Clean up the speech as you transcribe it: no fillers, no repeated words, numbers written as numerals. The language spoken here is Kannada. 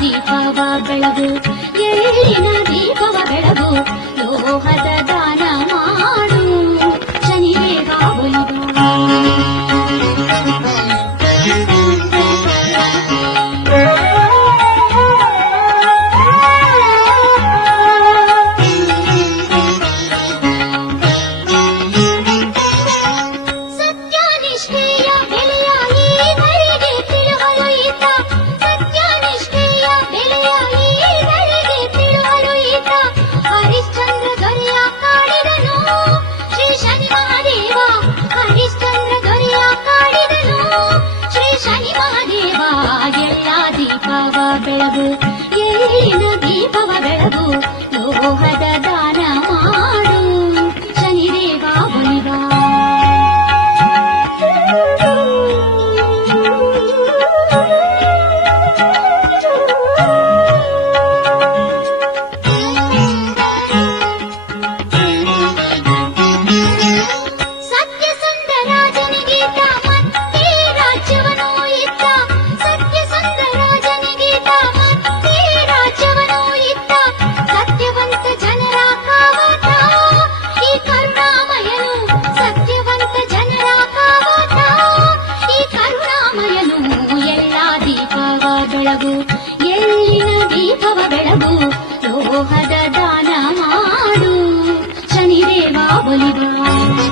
ದೀಪವ ಬೆಳಗು, ಎಳ್ಳಿನ ದೀಪವ ಬೆಳಗು, ಲೋಹದ ದಾನ ಮಾಡು, ಶನಿದೇವ ಒಲಿವ. ಬೆಳಗು, ಎಳ್ಳಿನ ದೀಪವ ಬೆಳಗು, ಲೋಹದ ದಾನ ಮಾಡು, ಶನಿದೇವ ಒಲಿವ. ಬೆಳಗು, ಎಳ್ಳಿನ ದೀಪವ ಬೆಳಗು, ಲೋಹದ ದಾನ ಮಾಡು, ಶನಿದೇವ ಒಲಿವ.